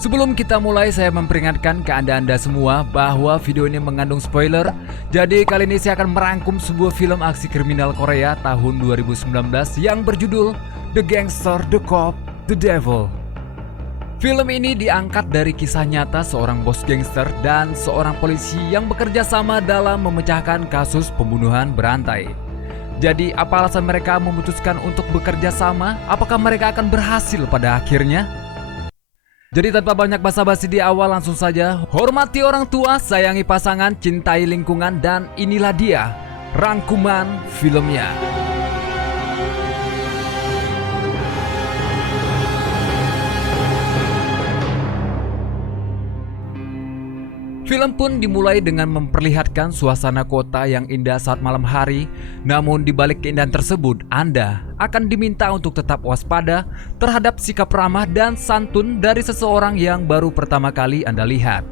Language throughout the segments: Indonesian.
Sebelum kita mulai, saya memperingatkan ke Anda semua bahwa video ini mengandung spoiler. Jadi kali ini saya akan merangkum sebuah film aksi kriminal Korea tahun 2019 yang berjudul The Gangster, The Cop, The Devil. Film ini diangkat dari kisah nyata seorang bos gangster dan seorang polisi yang bekerja sama dalam memecahkan kasus pembunuhan berantai. Jadi apa alasan mereka memutuskan untuk bekerja sama? Apakah mereka akan berhasil pada akhirnya? Jadi tanpa banyak basa-basi di awal, langsung saja. Hormati orang tua, sayangi pasangan, cintai lingkungan, dan inilah dia rangkuman filmnya. Film pun dimulai dengan memperlihatkan suasana kota yang indah saat malam hari. Namun di balik keindahan tersebut, Anda akan diminta untuk tetap waspada terhadap sikap ramah dan santun dari seseorang yang baru pertama kali Anda lihat.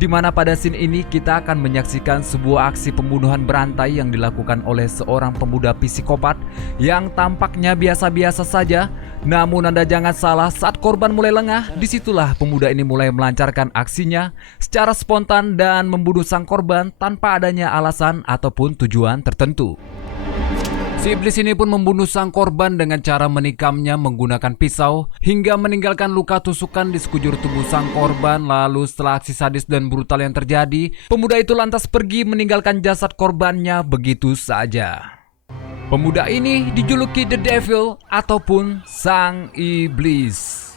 Di mana pada scene ini kita akan menyaksikan sebuah aksi pembunuhan berantai yang dilakukan oleh seorang pemuda psikopat yang tampaknya biasa-biasa saja. Namun Anda jangan salah, saat korban mulai lengah, disitulah pemuda ini mulai melancarkan aksinya secara spontan dan membunuh sang korban tanpa adanya alasan ataupun tujuan tertentu. Si iblis ini pun membunuh sang korban dengan cara menikamnya menggunakan pisau hingga meninggalkan luka tusukan di sekujur tubuh sang korban. Lalu setelah aksi sadis dan brutal yang terjadi, pemuda itu lantas pergi meninggalkan jasad korbannya begitu saja. Pemuda ini dijuluki The Devil ataupun Sang Iblis.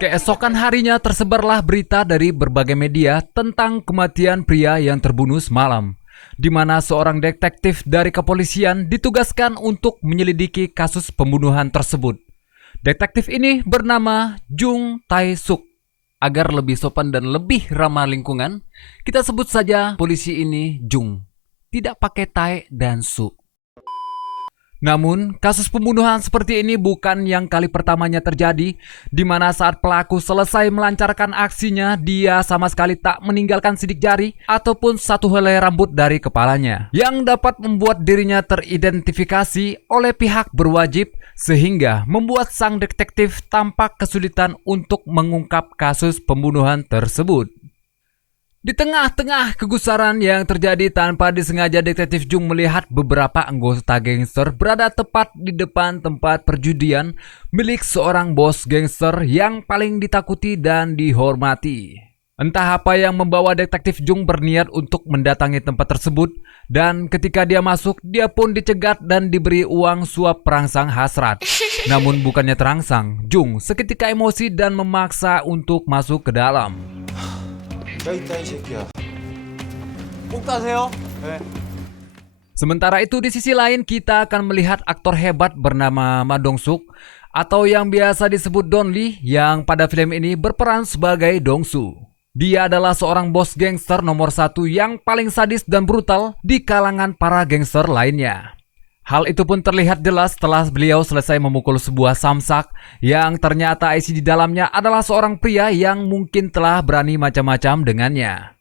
Keesokan harinya tersebarlah berita dari berbagai media tentang kematian pria yang terbunuh semalam, di mana seorang detektif dari kepolisian ditugaskan untuk menyelidiki kasus pembunuhan tersebut. Detektif ini bernama Jung Tae-suk. Agar lebih sopan dan lebih ramah lingkungan, kita sebut saja polisi ini Jung. Tidak pakai Tae dan Suk. Namun, kasus pembunuhan seperti ini bukan yang kali pertamanya terjadi, di mana saat pelaku selesai melancarkan aksinya, dia sama sekali tak meninggalkan sidik jari ataupun satu helai rambut dari kepalanya, yang dapat membuat dirinya teridentifikasi oleh pihak berwajib, sehingga membuat sang detektif tampak kesulitan untuk mengungkap kasus pembunuhan tersebut. Di tengah-tengah kegusaran yang terjadi, tanpa disengaja detektif Jung melihat beberapa anggota gangster berada tepat di depan tempat perjudian milik seorang bos gangster yang paling ditakuti dan dihormati. Entah apa yang membawa detektif Jung berniat untuk mendatangi tempat tersebut, dan ketika dia masuk, dia pun dicegat dan diberi uang suap perangsang hasrat. Namun bukannya terangsang, Jung seketika emosi dan memaksa untuk masuk ke dalam. Sementara itu di sisi lain kita akan melihat aktor hebat bernama Ma Dong-suk atau yang biasa disebut Don Lee yang pada film ini berperan sebagai Dong-su. Dia adalah seorang bos gangster nomor 1 yang paling sadis dan brutal di kalangan para gangster lainnya. Hal itu pun terlihat jelas setelah beliau selesai memukul sebuah samsak yang ternyata isi di dalamnya adalah seorang pria yang mungkin telah berani macam-macam dengannya.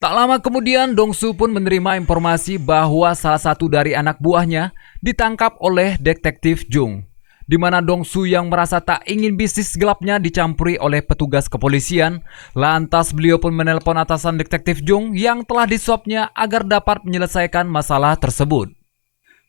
Tak lama kemudian, Dong-su pun menerima informasi bahwa salah satu dari anak buahnya ditangkap oleh detektif Jung, di mana Dong-su yang merasa tak ingin bisnis gelapnya dicampuri oleh petugas kepolisian. Lantas beliau pun menelpon atasan detektif Jung yang telah disuapnya agar dapat menyelesaikan masalah tersebut.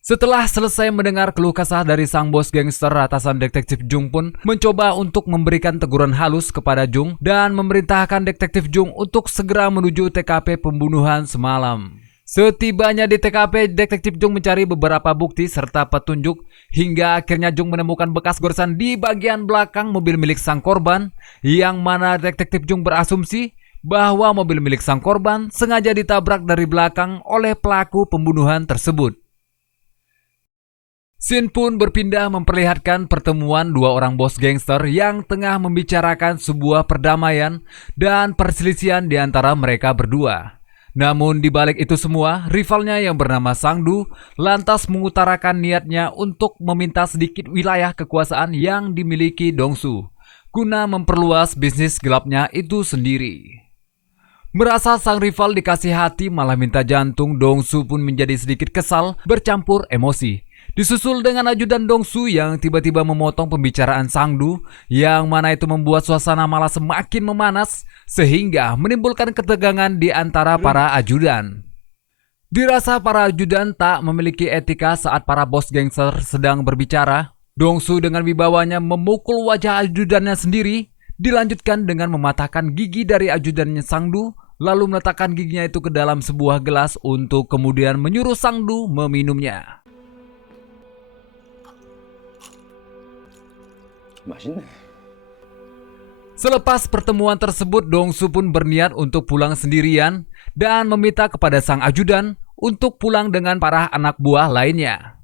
Setelah selesai mendengar keluh kesah dari sang bos gangster, atasan detektif Jung pun mencoba untuk memberikan teguran halus kepada Jung dan memerintahkan detektif Jung untuk segera menuju TKP pembunuhan semalam. Setibanya di TKP, detektif Jung mencari beberapa bukti serta petunjuk hingga akhirnya Jung menemukan bekas goresan di bagian belakang mobil milik sang korban, yang mana detektif Jung berasumsi bahwa mobil milik sang korban sengaja ditabrak dari belakang oleh pelaku pembunuhan tersebut. Scene pun berpindah memperlihatkan pertemuan dua orang bos gangster yang tengah membicarakan sebuah perdamaian dan perselisihan di antara mereka berdua. Namun di balik itu semua, rivalnya yang bernama Sang-du lantas mengutarakan niatnya untuk meminta sedikit wilayah kekuasaan yang dimiliki Dong-su guna memperluas bisnis gelapnya itu sendiri. Merasa sang rival dikasih hati malah minta jantung, Dongsu pun menjadi sedikit kesal bercampur emosi. Disusul dengan ajudan Dongsu yang tiba-tiba memotong pembicaraan Sangdu, yang mana itu membuat suasana malah semakin memanas sehingga menimbulkan ketegangan di antara para ajudan. Dirasa para ajudan tak memiliki etika saat para bos gangster sedang berbicara, Dongsu dengan wibawanya memukul wajah ajudannya sendiri, dilanjutkan dengan mematahkan gigi dari ajudannya Sangdu, lalu meletakkan giginya itu ke dalam sebuah gelas untuk kemudian menyuruh Sangdu meminumnya. Selepas pertemuan tersebut, Dongsu pun berniat untuk pulang sendirian dan meminta kepada sang ajudan untuk pulang dengan para anak buah lainnya.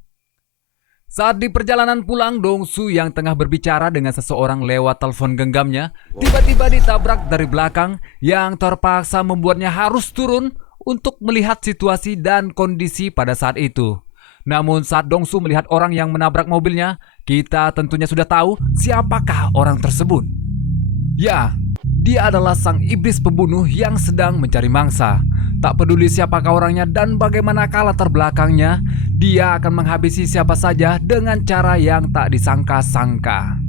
Saat di perjalanan pulang, Dongsu yang tengah berbicara dengan seseorang lewat telepon genggamnya tiba-tiba ditabrak dari belakang yang terpaksa membuatnya harus turun untuk melihat situasi dan kondisi pada saat itu. Namun saat Dongsu melihat orang yang menabrak mobilnya, kita tentunya sudah tahu siapakah orang tersebut. Ya, dia adalah sang iblis pembunuh yang sedang mencari mangsa. Tak peduli siapakah orangnya dan bagaimanakah latar belakangnya, dia akan menghabisi siapa saja dengan cara yang tak disangka-sangka.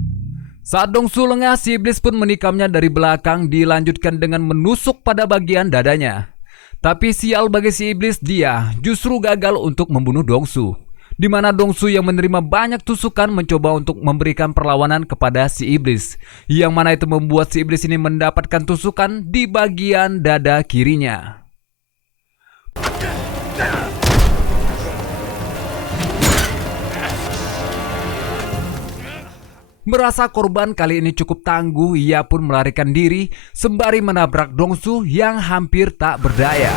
Saat Dongsu lengah, si iblis pun menikamnya dari belakang, dilanjutkan dengan menusuk pada bagian dadanya. Tapi sial bagi si iblis, dia justru gagal untuk membunuh Dongsu. Di mana Dongsu yang menerima banyak tusukan mencoba untuk memberikan perlawanan kepada si iblis, yang mana itu membuat si iblis ini mendapatkan tusukan di bagian dada kirinya. Merasa korban kali ini cukup tangguh, ia pun melarikan diri sembari menabrak Dongsu yang hampir tak berdaya.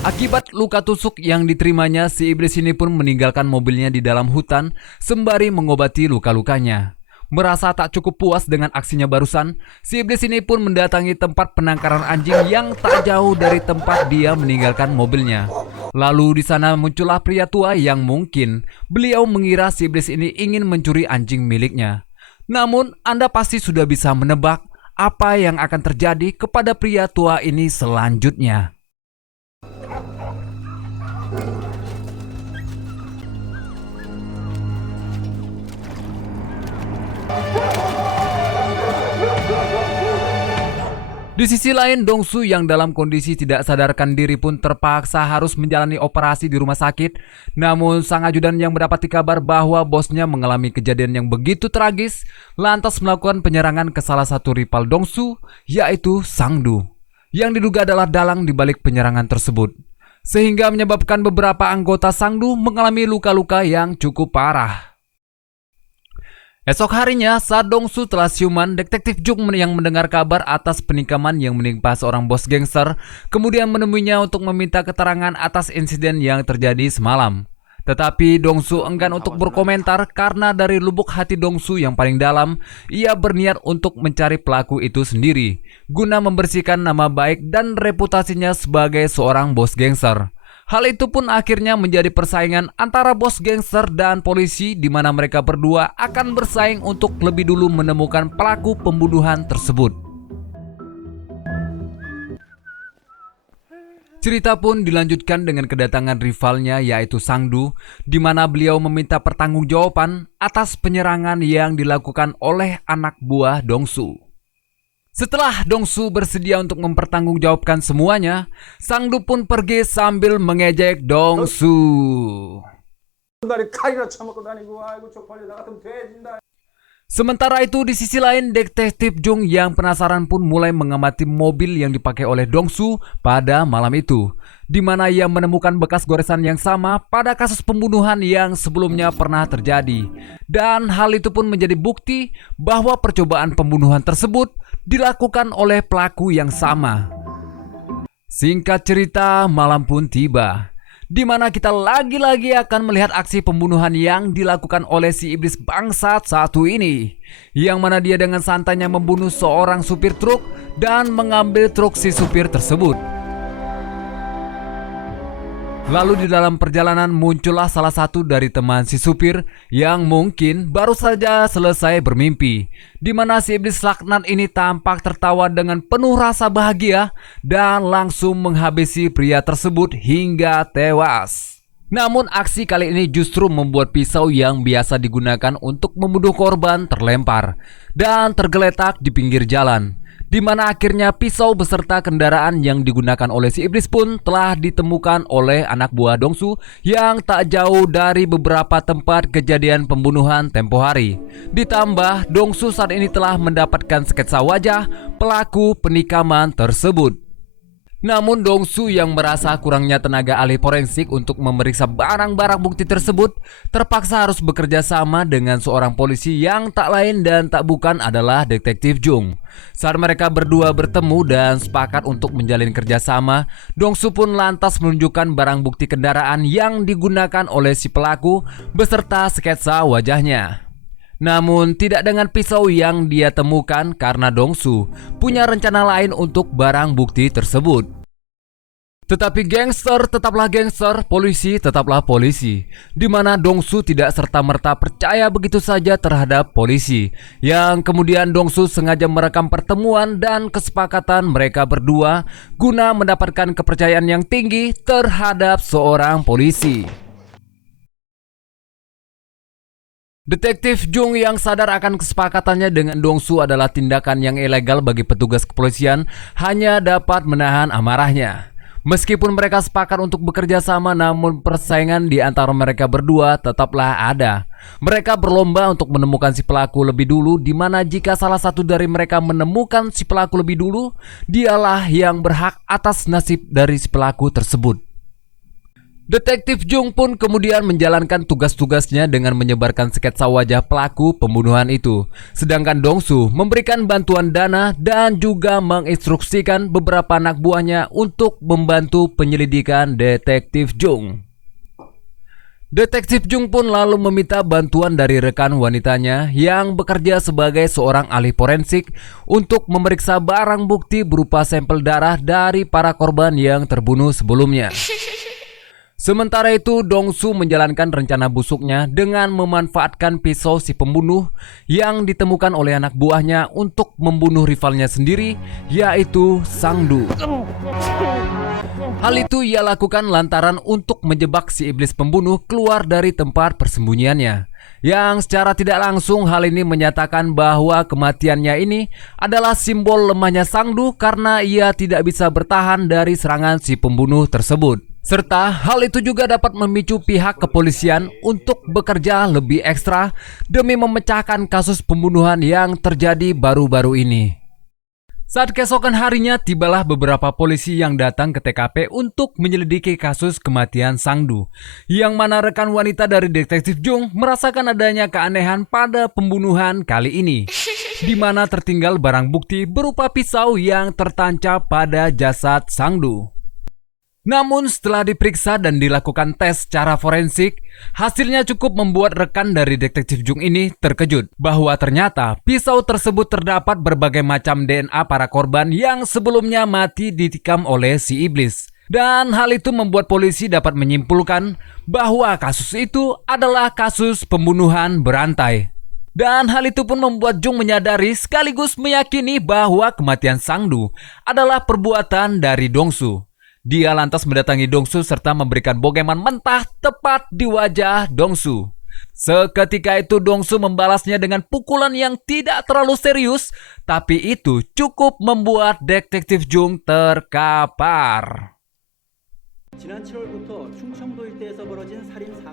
Akibat luka tusuk yang diterimanya, si iblis ini pun meninggalkan mobilnya di dalam hutan sembari mengobati luka-lukanya. Merasa tak cukup puas dengan aksinya barusan, si iblis ini pun mendatangi tempat penangkaran anjing yang tak jauh dari tempat dia meninggalkan mobilnya. Lalu di sana muncullah pria tua yang mungkin beliau mengira si iblis ini ingin mencuri anjing miliknya. Namun Anda pasti sudah bisa menebak apa yang akan terjadi kepada pria tua ini selanjutnya. Di sisi lain, Dongsu yang dalam kondisi tidak sadarkan diri pun terpaksa harus menjalani operasi di rumah sakit. Namun sang ajudan yang mendapati kabar bahwa bosnya mengalami kejadian yang begitu tragis, lantas melakukan penyerangan ke salah satu rival Dongsu, yaitu Sangdu, yang diduga adalah dalang di balik penyerangan tersebut, sehingga menyebabkan beberapa anggota Sangdu mengalami luka-luka yang cukup parah. Esok harinya, saat Dongsu telah siuman, detektif Jung yang mendengar kabar atas penikaman yang menimpa seorang bos gangster, kemudian menemuinya untuk meminta keterangan atas insiden yang terjadi semalam. Tetapi Dongsu enggan untuk berkomentar karena dari lubuk hati Dongsu yang paling dalam, ia berniat untuk mencari pelaku itu sendiri, guna membersihkan nama baik dan reputasinya sebagai seorang bos gangster. Hal itu pun akhirnya menjadi persaingan antara bos gangster dan polisi, di mana mereka berdua akan bersaing untuk lebih dulu menemukan pelaku pembunuhan tersebut. Cerita pun dilanjutkan dengan kedatangan rivalnya yaitu Sangdu, di mana beliau meminta pertanggungjawaban atas penyerangan yang dilakukan oleh anak buah Dongsu. Setelah Dongsu bersedia untuk mempertanggungjawabkan semuanya, Sangdu pun pergi sambil mengejek Dongsu. Sementara itu di sisi lain, detektif Jung yang penasaran pun mulai mengamati mobil yang dipakai oleh Dongsu pada malam itu, di mana ia menemukan bekas goresan yang sama pada kasus pembunuhan yang sebelumnya pernah terjadi. Dan hal itu pun menjadi bukti bahwa percobaan pembunuhan tersebut dilakukan oleh pelaku yang sama. Singkat cerita, malam pun tiba, di mana kita lagi-lagi akan melihat aksi pembunuhan yang dilakukan oleh si iblis bangsat satu ini, yang mana dia dengan santainya membunuh seorang supir truk dan mengambil truk si supir tersebut. Lalu di dalam perjalanan muncullah salah satu dari teman si supir yang mungkin baru saja selesai bermimpi, di mana si iblis laknat ini tampak tertawa dengan penuh rasa bahagia dan langsung menghabisi pria tersebut hingga tewas. Namun aksi kali ini justru membuat pisau yang biasa digunakan untuk membunuh korban terlempar dan tergeletak di pinggir jalan, di mana akhirnya pisau beserta kendaraan yang digunakan oleh si iblis pun telah ditemukan oleh anak buah Dongsu yang tak jauh dari beberapa tempat kejadian pembunuhan tempo hari. Ditambah Dongsu saat ini telah mendapatkan sketsa wajah pelaku penikaman tersebut. Namun Dongsu yang merasa kurangnya tenaga ahli forensik untuk memeriksa barang-barang bukti tersebut terpaksa harus bekerja sama dengan seorang polisi yang tak lain dan tak bukan adalah Detektif Jung. Saat mereka berdua bertemu dan sepakat untuk menjalin kerjasama, Dongsu pun lantas menunjukkan barang bukti kendaraan yang digunakan oleh si pelaku beserta sketsa wajahnya. Namun tidak dengan pisau yang dia temukan karena Dongsu punya rencana lain untuk barang bukti tersebut. Tetapi gangster tetaplah gangster, polisi tetaplah polisi, di mana Dongsu tidak serta-merta percaya begitu saja terhadap polisi, yang kemudian Dongsu sengaja merekam pertemuan dan kesepakatan mereka berdua guna mendapatkan kepercayaan yang tinggi terhadap seorang polisi. Detektif Jung yang sadar akan kesepakatannya dengan Dongsu adalah tindakan yang ilegal bagi petugas kepolisian hanya dapat menahan amarahnya. Meskipun mereka sepakat untuk bekerja sama, namun persaingan di antara mereka berdua tetaplah ada. Mereka berlomba untuk menemukan si pelaku lebih dulu, di mana jika salah satu dari mereka menemukan si pelaku lebih dulu, dialah yang berhak atas nasib dari si pelaku tersebut. Detektif Jung pun kemudian menjalankan tugas-tugasnya dengan menyebarkan sketsa wajah pelaku pembunuhan itu. Sedangkan Dongsu memberikan bantuan dana dan juga menginstruksikan beberapa anak buahnya untuk membantu penyelidikan Detektif Jung. Detektif Jung pun lalu meminta bantuan dari rekan wanitanya yang bekerja sebagai seorang ahli forensik untuk memeriksa barang bukti berupa sampel darah dari para korban yang terbunuh sebelumnya. Sementara itu, Dongsu menjalankan rencana busuknya dengan memanfaatkan pisau si pembunuh yang ditemukan oleh anak buahnya untuk membunuh rivalnya sendiri, yaitu Sangdu. Hal itu ia lakukan lantaran untuk menjebak si iblis pembunuh keluar dari tempat persembunyiannya. Yang secara tidak langsung hal ini menyatakan bahwa kematiannya ini adalah simbol lemahnya Sangdu karena ia tidak bisa bertahan dari serangan si pembunuh tersebut. Serta hal itu juga dapat memicu pihak kepolisian untuk bekerja lebih ekstra demi memecahkan kasus pembunuhan yang terjadi baru-baru ini. Saat keesokan harinya tibalah beberapa polisi yang datang ke TKP untuk menyelidiki kasus kematian Sangdu, yang mana rekan wanita dari Detektif Jung merasakan adanya keanehan pada pembunuhan kali ini, di mana tertinggal barang bukti berupa pisau yang tertancap pada jasad Sangdu. Namun setelah diperiksa dan dilakukan tes secara forensik, hasilnya cukup membuat rekan dari Detektif Jung ini terkejut bahwa ternyata pisau tersebut terdapat berbagai macam DNA para korban yang sebelumnya mati ditikam oleh si iblis. Dan hal itu membuat polisi dapat menyimpulkan bahwa kasus itu adalah kasus pembunuhan berantai. Dan hal itu pun membuat Jung menyadari sekaligus meyakini bahwa kematian Sangdu adalah perbuatan dari Dongsu. Dia lantas mendatangi Dongsu serta memberikan bogeman mentah tepat di wajah Dongsu. Seketika itu Dongsu membalasnya dengan pukulan yang tidak terlalu serius, tapi itu cukup membuat Detektif Jung terkapar.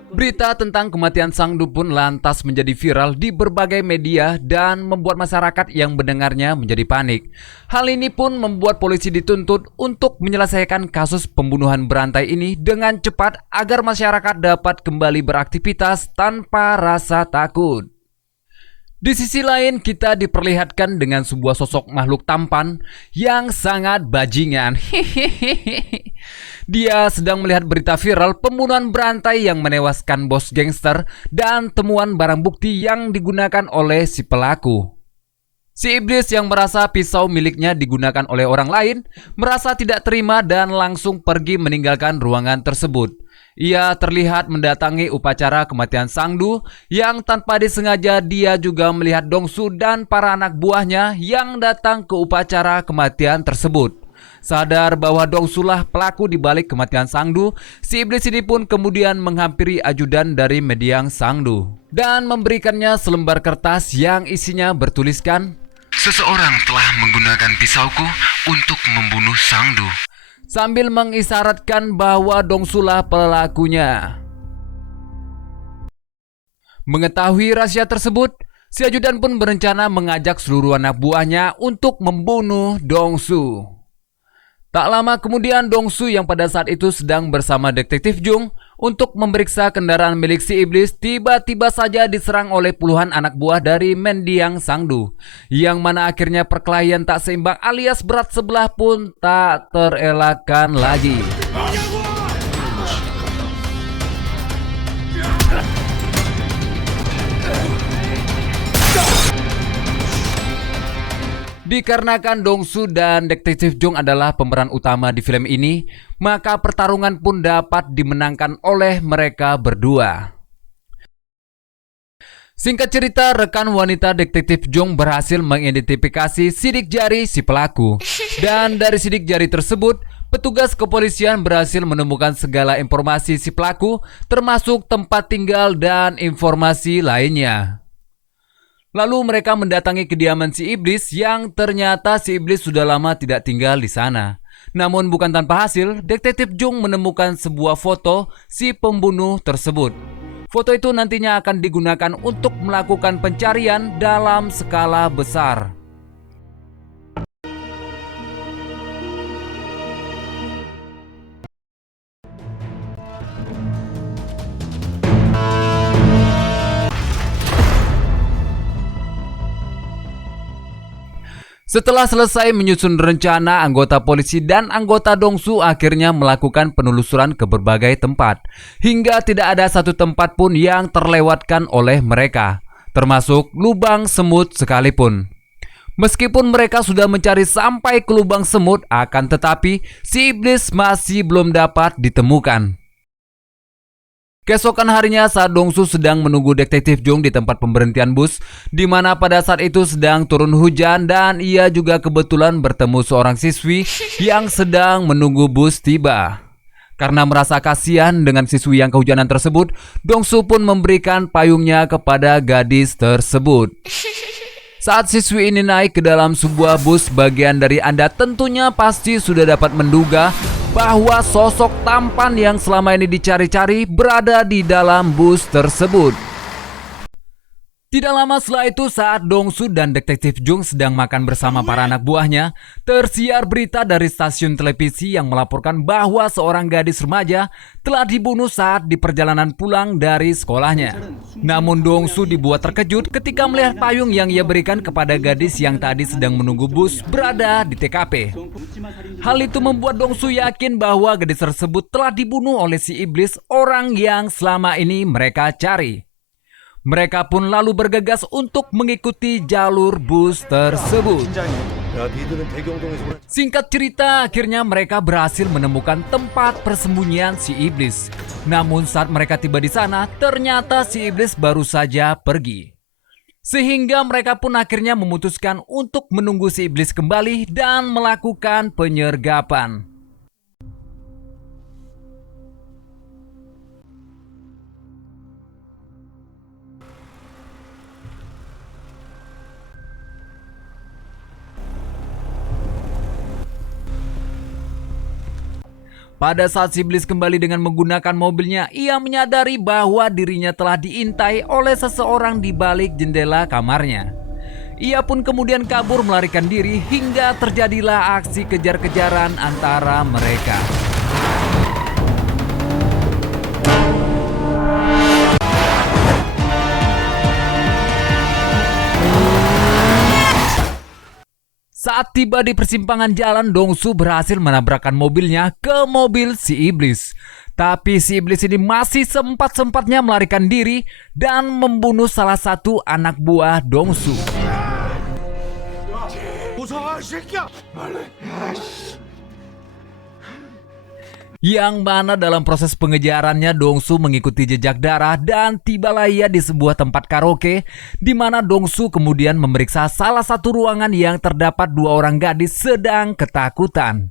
Berita tentang kematian Sangdu pun lantas menjadi viral di berbagai media dan membuat masyarakat yang mendengarnya menjadi panik. Hal ini pun membuat polisi dituntut untuk menyelesaikan kasus pembunuhan berantai ini dengan cepat agar masyarakat dapat kembali beraktivitas tanpa rasa takut. Di sisi lain, kita diperlihatkan dengan sebuah sosok makhluk tampan yang sangat bajingan. Dia sedang melihat berita viral pembunuhan berantai yang menewaskan bos gangster dan temuan barang bukti yang digunakan oleh si pelaku. Si iblis yang merasa pisau miliknya digunakan oleh orang lain merasa tidak terima dan langsung pergi meninggalkan ruangan tersebut. Ia terlihat mendatangi upacara kematian Sangdu yang tanpa disengaja dia juga melihat Dongsu dan para anak buahnya yang datang ke upacara kematian tersebut. Sadar bahwa Dongsulah pelaku di balik kematian Sangdu, si iblis ini pun kemudian menghampiri ajudan dari mendiang Sangdu dan memberikannya selembar kertas yang isinya bertuliskan, "Seseorang telah menggunakan pisauku untuk membunuh Sangdu." sambil mengisyaratkan bahwa Dongsulah pelakunya. Mengetahui rahasia tersebut, si ajudan pun berencana mengajak seluruh anak buahnya untuk membunuh Dongsu. Tak lama kemudian Dongsu yang pada saat itu sedang bersama detektif Jung untuk memeriksa kendaraan milik si iblis tiba-tiba saja diserang oleh puluhan anak buah dari mendiang Sangdu, yang mana akhirnya perkelahian tak seimbang alias berat sebelah pun tak terelakkan lagi. Dikarenakan Dongsu dan detektif Jung adalah pemeran utama di film ini, maka pertarungan pun dapat dimenangkan oleh mereka berdua. Singkat cerita, rekan wanita detektif Jung berhasil mengidentifikasi sidik jari si pelaku. Dan dari sidik jari tersebut, petugas kepolisian berhasil menemukan segala informasi si pelaku, termasuk tempat tinggal dan informasi lainnya. Lalu mereka mendatangi kediaman si iblis yang ternyata si iblis sudah lama tidak tinggal di sana. Namun bukan tanpa hasil, detektif Jung menemukan sebuah foto si pembunuh tersebut. Foto itu nantinya akan digunakan untuk melakukan pencarian dalam skala besar. Setelah selesai menyusun rencana, anggota polisi dan anggota Dongsu akhirnya melakukan penelusuran ke berbagai tempat. Hingga tidak ada satu tempat pun yang terlewatkan oleh mereka, termasuk lubang semut sekalipun. Meskipun mereka sudah mencari sampai ke lubang semut, akan tetapi si iblis masih belum dapat ditemukan. Keesokan harinya saat Dongsu sedang menunggu detektif Jung di tempat pemberhentian bus, di mana pada saat itu sedang turun hujan dan ia juga kebetulan bertemu seorang siswi yang sedang menunggu bus tiba. Karena merasa kasihan dengan siswi yang kehujanan tersebut, Dongsu pun memberikan payungnya kepada gadis tersebut. Saat siswi ini naik ke dalam sebuah bus, bagian dari Anda tentunya pasti sudah dapat menduga bahwa sosok tampan yang selama ini dicari-cari berada di dalam bus tersebut. Tidak lama setelah itu, saat Dongsu dan detektif Jung sedang makan bersama para anak buahnya, tersiar berita dari stasiun televisi yang melaporkan bahwa seorang gadis remaja telah dibunuh saat di perjalanan pulang dari sekolahnya. Namun Dongsu dibuat terkejut ketika melihat payung yang ia berikan kepada gadis yang tadi sedang menunggu bus berada di TKP. Hal itu membuat Dongsu yakin bahwa gadis tersebut telah dibunuh oleh si iblis, orang yang selama ini mereka cari. Mereka pun lalu bergegas untuk mengikuti jalur bus tersebut. Singkat cerita, akhirnya mereka berhasil menemukan tempat persembunyian si iblis. Namun saat mereka tiba di sana, ternyata si iblis baru saja pergi. Sehingga mereka pun akhirnya memutuskan untuk menunggu si iblis kembali dan melakukan penyergapan. Pada saat si iblis kembali dengan menggunakan mobilnya, ia menyadari bahwa dirinya telah diintai oleh seseorang di balik jendela kamarnya. Ia pun kemudian kabur melarikan diri hingga terjadilah aksi kejar-kejaran antara mereka. Saat tiba di persimpangan jalan, Dongsu berhasil menabrakkan mobilnya ke mobil si iblis. Tapi si iblis ini masih sempat-sempatnya melarikan diri dan membunuh salah satu anak buah Dongsu. Yang mana dalam proses pengejarannya Dongsu mengikuti jejak darah dan tibalah ia di sebuah tempat karaoke di mana Dongsu kemudian memeriksa salah satu ruangan yang terdapat 2 orang gadis sedang ketakutan.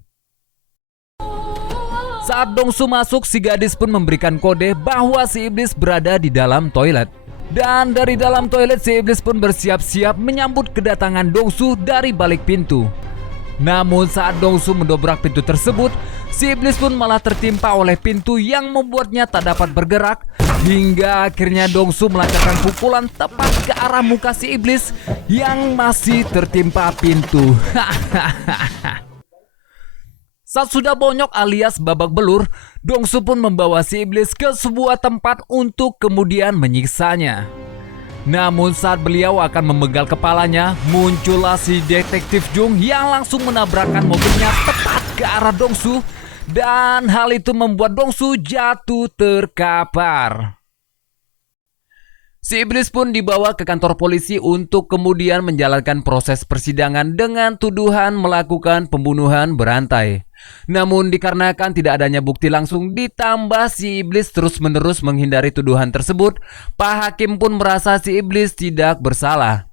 Saat Dongsu masuk, si gadis pun memberikan kode bahwa si iblis berada di dalam toilet. Dan dari dalam toilet si iblis pun bersiap-siap menyambut kedatangan Dongsu dari balik pintu. Namun saat Dongsu mendobrak pintu tersebut, si iblis pun malah tertimpa oleh pintu yang membuatnya tak dapat bergerak. Hingga akhirnya Dongsu melancarkan pukulan tepat ke arah muka si iblis yang masih tertimpa pintu. Saat sudah bonyok alias babak belur, Dongsu pun membawa si iblis ke sebuah tempat untuk kemudian menyiksanya. Namun saat beliau akan memenggal kepalanya, muncullah si detektif Jung yang langsung menabrakkan mobilnya tepat ke arah Dongsu. Dan hal itu membuat Dongsu jatuh terkapar. Si iblis pun dibawa ke kantor polisi untuk kemudian menjalankan proses persidangan dengan tuduhan melakukan pembunuhan berantai. Namun dikarenakan tidak adanya bukti langsung ditambah si iblis terus-menerus menghindari tuduhan tersebut, Pak Hakim pun merasa si iblis tidak bersalah.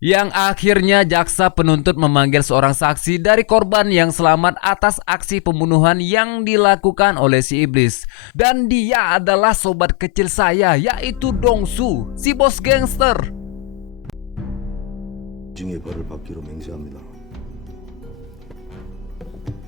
Yang akhirnya jaksa penuntut memanggil seorang saksi dari korban yang selamat atas aksi pembunuhan yang dilakukan oleh si iblis. Dan dia adalah sobat kecil saya, yaitu Dongsu, si bos gangster.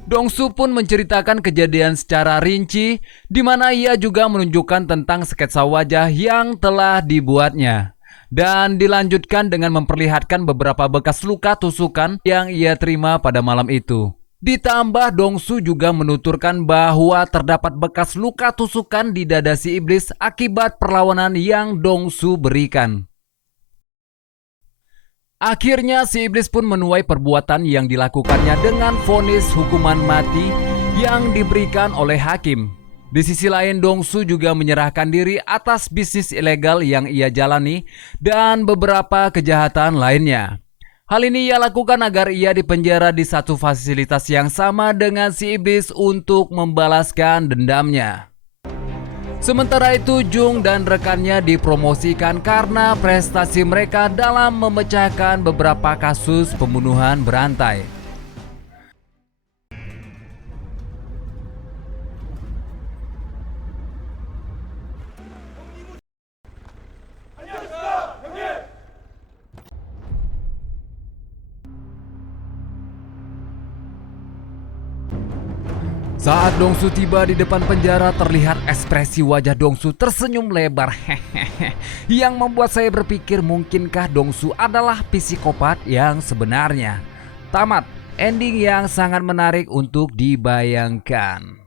Dongsu pun menceritakan kejadian secara rinci, di mana ia juga menunjukkan tentang sketsa wajah yang telah dibuatnya. Dan dilanjutkan dengan memperlihatkan beberapa bekas luka tusukan yang ia terima pada malam itu. Ditambah Dongsu juga menuturkan bahwa terdapat bekas luka tusukan di dada si iblis akibat perlawanan yang Dongsu berikan. Akhirnya si iblis pun menuai perbuatan yang dilakukannya dengan vonis hukuman mati yang diberikan oleh hakim. Di sisi lain Dongsu juga menyerahkan diri atas bisnis ilegal yang ia jalani dan beberapa kejahatan lainnya. Hal ini ia lakukan agar ia dipenjara di satu fasilitas yang sama dengan si iblis untuk membalaskan dendamnya. Sementara itu Jung dan rekannya dipromosikan karena prestasi mereka dalam memecahkan beberapa kasus pembunuhan berantai. Saat Dongsu tiba di depan penjara, terlihat ekspresi wajah Dongsu tersenyum lebar. Yang membuat saya berpikir mungkinkah Dongsu adalah psikopat yang sebenarnya. Tamat, ending yang sangat menarik untuk dibayangkan.